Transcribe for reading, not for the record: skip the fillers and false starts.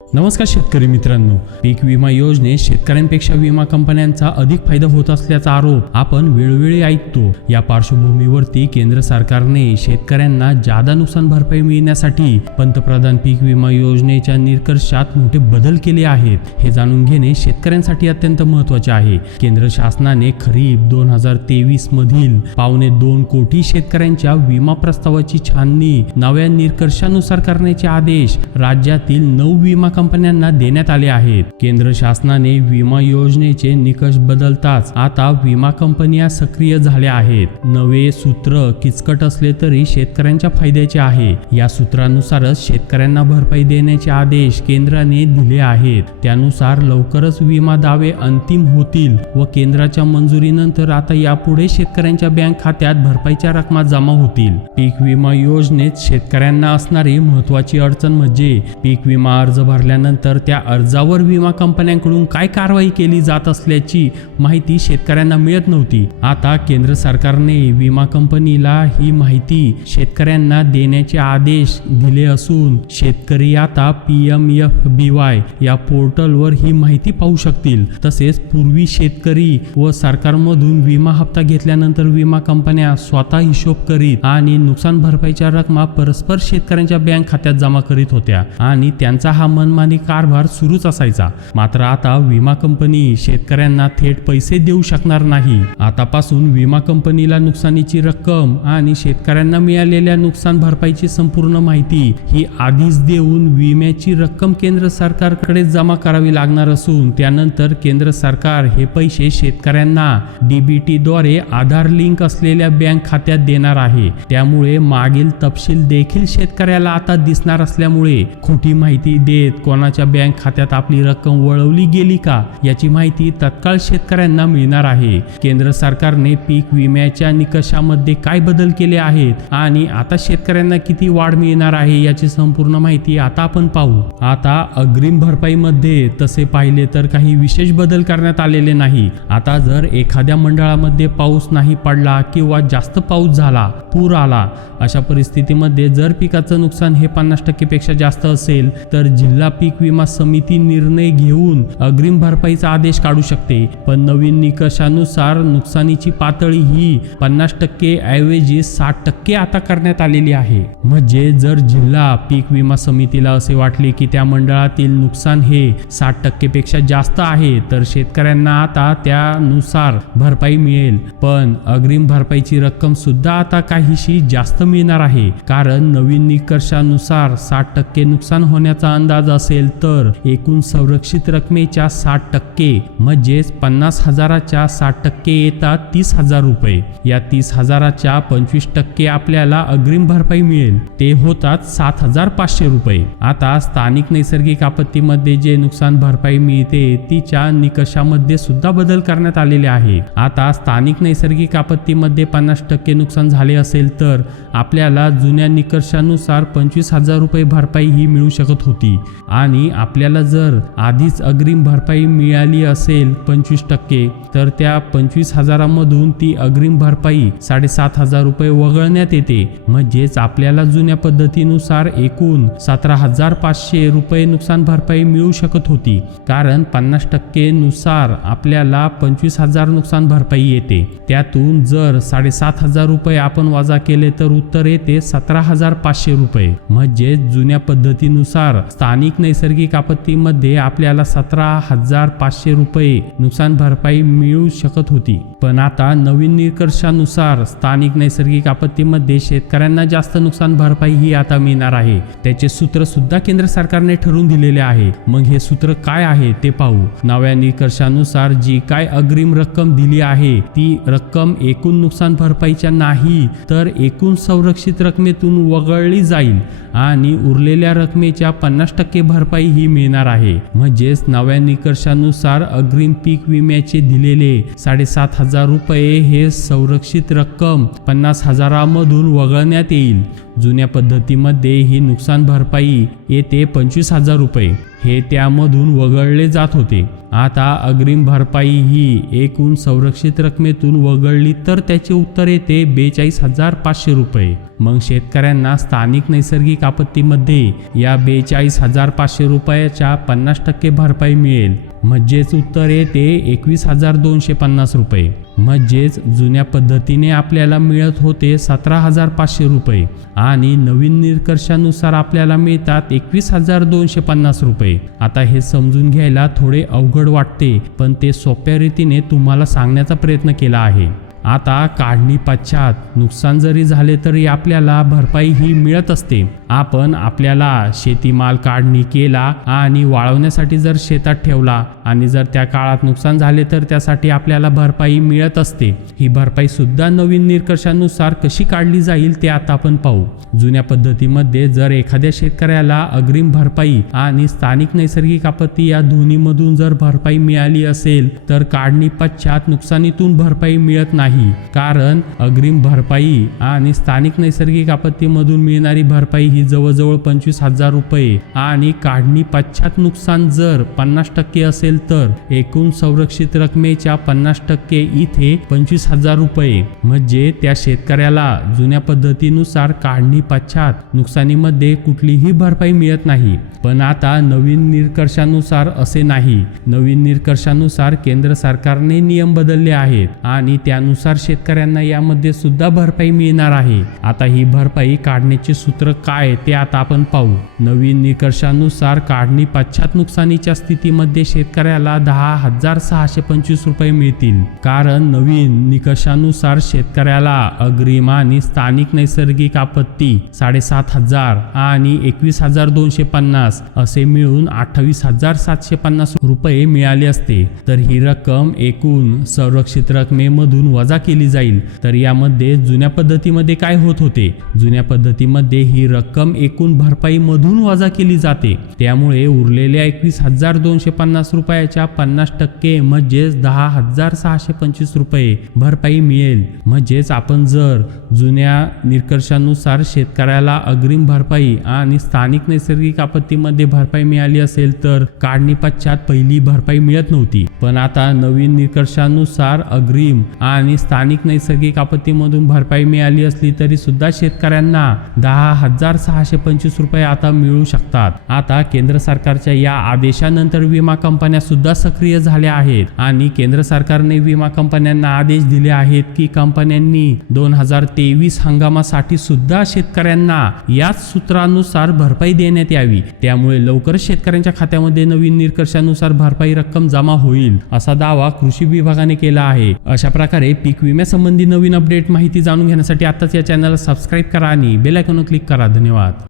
नमस्कार शेतकरी मित्रांनो, पीक विमा योजनेत शेतकऱ्यांपेक्षा विमा कंपन्यांचा अधिक फायदा होत असल्याचा आरोप आपण वेळोवेळी ऐकतो। या पार्श्वभूमीवरती केंद्र सरकारने शेतकऱ्यांना जादा नुकसान भरपाई मिळण्यासाठी पंतप्रधान पीक विमा योजनेच्या निकषात मोठे बदल केले आहेत। हे जाणून घेणे शेतकऱ्यांसाठी अत्यंत महत्त्वाचे आहे। केंद्र शासनाने खरीप 2023 मधील 2.25 कोटी शेतकऱ्यांच्या विमा प्रस्तावाची छाननी नव्या निकषानुसार करण्याचे आदेश राज्यातील 9 विमा कंपन्यांना देण्यात आले आहेत। केंद्र शासनाने विमा योजनेचे निकष बदलताच आता विमा कंपन्या सक्रिय झाल्या आहेत। नवे सूत्र किचकट असले तरी शेतकऱ्यांच्या फायद्याचे आहे। या सूत्रानुसारच शेतकऱ्यांना भरपाई देण्याचे आदेश केंद्राने दिले आहेत। त्यानुसार लवकरच विमा दावे अंतिम होतील व केंद्राच्या मंजुरीनंतर आता यापुढे शेतकऱ्यांच्या बँक खात्यात भरपाईच्या रकमा जमा होतील। पीक विमा योजनेत शेतकऱ्यांना असणारी महत्त्वाची अडचण म्हणजे पीक विमा अर्ज भरल्यानंतर त्या अर्जावर विमा कंपन्यांकडून काय कारवाई केली जात असल्याची माहिती शेतकऱ्यांना मिळत नव्हती। आता केंद्र सरकारने विमा कंपनीला ही माहिती शेतकऱ्यांना देण्याचे आदेश दिले असून शेतकरी आता PMFBY या पोर्टलवर ही माहिती पाहू शकतील। तसेच पूर्वी शेतकरी व सरकारमधून विमा हप्ता घेतल्यानंतर विमा कंपन्या स्वतः हिशोब करीत आणि नुकसान भरपाईच्या रकमा परस्पर शेतकऱ्यांच्या बँक खात्यात जमा करीत होत्या आणि त्यांचा हा मनमानी कारभार सुरूच असायचा। मात्र आता विमा कंपनी शेतकऱ्यांना थेट पैसे देऊ शकणार नाही। आतापासून विमा कंपनीला नुकसानीची रक्कम आणि शेतकऱ्यांना मिळालेल्या नुकसान भरपाईची संपूर्ण माहिती ही आधीच देऊन विम्याची रक्कम केंद्र सरकारकडे जमा करावी लागणार असून त्यानंतर केंद्र सरकार हे पैसे शेतकऱ्यांना DBT द्वारे आधार लिंक असलेल्या बँक खात्यात देणार आहे। त्यामुळे मागील तपशील देखील शेतकऱ्याला आता दिसणार असल्यामुळे खोटी माहिती देत कोणाच्या बँक खात्यात आपली रक्कम वळवली गेली का याची माहिती तत्काळ शेतकऱ्यांना मिळणार आहे। केंद्र सरकारने पीक विम्याच्या निकषामध्ये काय बदल केले आहेत आणि आता शेतकऱ्यांना किती वाढ मिळणार आहे याची संपूर्ण माहिती आता आपण पाहू। आता अग्रिम भरपाईमध्ये तसे पाहिले तर काही विशेष बदल करण्यात आलेले नाही। आता जर एखाद्या मंडळामध्ये पाऊस नाही पडला किंवा जास्त पाऊस झाला, पूर आला, अशा परिस्थितीमध्ये जर पिकाचं नुकसान हे 50% पेक्षा जास्त असेल तर जिल्हा पीक विमा समिती निर्णय घेऊन अग्रिम भरपाईचा आदेश काढू शकते। पण नवीन निकषानुसार नुकसानीची पातळी ही 50% ऐवजी 60% आता करण्यात आलेली आहे। म्हणजे जर जिल्हा पीक विमा समितीला असे वाटले की त्या मंडळातील नुकसान हे 60% पेक्षा जास्त आहे तर शेतकऱ्यांना आता त्यानुसार भरपाई मिळेल। पण अग्रिम भरपाईची रक्कम सुद्धा आता काहीशी जास्त मिळणार आहे, कारण नवीन निकषानुसार 60% नुकसान होण्याचा अंदाज असेल तर एकूण संरक्षित रकमेच्या 60% म्हणजेच 50,000च्या 60% येतात 30,000 रुपये। या 30,000च्या 25% आपल्याला अग्रिम भरपाई मिळेल, ते होतात 7,500 रुपये। आता स्थानिक नैसर्गिक आपत्तीमध्ये जे नुकसान भरपाई मिळते तिच्या निकषामध्ये सुद्धा बदल करण्यात आलेले आहे। आता स्थानिक नैसर्गिक आपत्तीमध्ये 50% नुकसान झाले असेल तर आपल्याला जुन्या निकषानुसार 25,000 रुपये भरपाई ही मिळू शकत होती आणि आपल्याला जर आधीच अग्रिम भरपाई मिळाली असेल 25% तर त्या 25,000 मधून ती अग्रिम भरपाई 7,500 रुपये वगळण्यात येते। म्हणजेच आपल्याला जुन्या पद्धतीनुसार एकूण 17,500 रुपये नुकसान भरपाई मिळू शकत होती, कारण 50% नुसार आपल्याला 25,000 नुकसान भरपाई येते। त्यातून जर 7,500 रुपये आपण वजा केले तर उत्तर येते 17,500 रुपये। म्हणजे जुन्या पद्धतीनुसार स्थानिक नैसर्गिक आपत्तीमध्ये आपल्याला 17,500 रुपये नुकसान भरपाई मिळू शकत होती। पण आता नवीन निकषानुसार स्थानिक नैसर्गिक आपत्तीमध्ये शेतकऱ्यांना जास्त नुकसान भरपाई ही आता मिळणार आहे। त्याचे सूत्र सुद्धा केंद्र सरकारने ठरवून दिलेले आहे। मग हे सूत्र काय आहे ते पाहू। नव्या निकषानुसार जी काय अग्रिम रक्कम दिली आहे ती रक्कम एकूण नुकसान भरपाईच्या नाही तर एकूण संरक्षित रकमेतून वगळली जाईल आणि उरलेल्या रकमेच्या 50% भरपाई ही मिळणार आहे। म्हणजेच नव्या निकषानुसार अग्रिम पीक विम्याचे दिलेले 7,500 रुपये हे संरक्षित रक्कम 50,000 मधून वगळण्यात येईल। जुन्या पद्धतीमध्ये ही नुकसान भरपाई येते 25,000 रुपये। हे त्यामधून वगळले जात होते. आता अग्रिम भरपाई ही एकूण संरक्षित रकमेतून वगळली तर त्याचे उत्तर येते 42,500 रुपये. मग शेतकऱ्यांना स्थानिक नैसर्गिक आपत्तीमध्ये या 42,500 रुपयाच्या 50% भरपाई मिळेल. म्हणजेच उत्तर येते 21,250 रुपये. म्हणजेच जुन्या पद्धतीने आपल्याला मिळत होते 17,500 रुपये आणि नवीन निकषानुसार आपल्याला मिळतात 21,250 रुपये. आता हे समजून घ्यायला थोडे अवघड वाटते, पण ते सोप्या रीतीने तुम्हाला सांगण्याचा प्रयत्न केला आहे. आता काढणी पश्चात नुकसान जरी झाले तरी आपल्याला भरपाई ही मिळत असते. आपण आपल्याला शेतीमाल काढणी केला आणि वाळवण्यासाठी जर शेतात ठेवला आणि जर त्या काळात नुकसान झाले तर त्यासाठी आपल्याला भरपाई मिळत असते. ही भरपाई सुद्धा नवीन निकषानुसार कशी काढली जाईल ते आता आपण पाहू. जुन्या पद्धतीमध्ये जर एखाद्या शेतकऱ्याला अग्रिम भरपाई आणि स्थानिक नैसर्गिक आपत्ती या दोन्हीमधून जर भरपाई मिळाली असेल तर काढणी पश्चात नुकसानीतून भरपाई मिळत नाही. कारण अग्रिम भरपाई आणि स्थानिक नैसर्गिक आपत्तीमधून मिळणारी भरपाई ही जवळजवळ 25,000 रुपये आणि काढणी पश्चात नुकसान जर 50% असेल तर एकूण संरक्षित रकमेच्या 50% इथे 25,000 रुपये. म्हणजे त्या शेतकऱ्याला जुन्या पद्धतीनुसार काढणी पश्चात नुकसानीमध्ये कुठलीही भरपाई मिळत नाही. पण आता नवीन निकषानुसार असे नाही. नवीन निकषानुसार केंद्र सरकारने नियम बदलले आहेत आणि त्यानुसार शेतकऱ्यांना यामध्ये सुद्धा भरपाई मिळणार आहे. आता ही भरपाई काढण्याचे सूत्र काय ते आता आपण पाहू. नवीन निकषानुसार काढणी पश्चात नुकसानीच्या स्थितीमध्ये शेतकऱ्याला 10,625 रुपये मिळतील. कारण नवीन निकषानुसार शेतकऱ्याला अग्रिम आणि स्थानिक नैसर्गिक आपत्ती 7,500 आणि 21,250 असे मिळून 28,750 रुपये मिळाले असते. तर ही रक्कम एकूण संरक्षित रकमेमधून वजा केली जाईल. तर यामध्ये जुन्या पद्धतीमध्ये काय होत होते, जुन्या पद्धतीमध्ये ही रक्कम एकूण भरपाई मधून वजा केली जाते. त्यामुळे उरलेल्या 21,250 रुपयाच्या 50% म्हणजेच 10,625 रुपये भरपाई मिळेल. म्हणजेच आपण जर जुन्या निकषानुसार शेतकऱ्याला अग्रिम भरपाई आणि स्थानिक नैसर्गिक आपत्तीमध्ये भरपाई मिळाली असेल तर काढणी पश्चात पहिली भरपाई मिळत नव्हती. पण आता नवीन निकषानुसार अग्रिम आणि स्थानिक नैसर्गिक आपत्तीमधून भरपाई मिळाली असली तरी सुद्धा शेतकऱ्यांना 10,625 रुपये आता मिळू शकतात. आता केंद्र सरकारच्या या आदेशानंतर विमा कंपन्या सुद्धा सक्रिय झाल्या आहेत आणि केंद्र सरकारने विमा कंपन्यांना आदेश दिले आहेत की कंपन्यांनी 2023 हंगामासाठी सुद्धा शेतकऱ्यांना याच सूत्रानुसार भरपाई देण्यात यावी. त्यामुळे लवकरच शेतकऱ्यांच्या खात्यामध्ये नवीन निकषानुसार भरपाई रक्कम जमा होईल असा दावा कृषी विभागाने केला आहे. अशा प्रकारे पीक विम्यासंबंधी नवीन अपडेट माहिती जाणून घेण्यासाठी आताच या चॅनलला सबस्क्राईब करा आणि बेल आयकॉनवर क्लिक करा. धन्यवाद.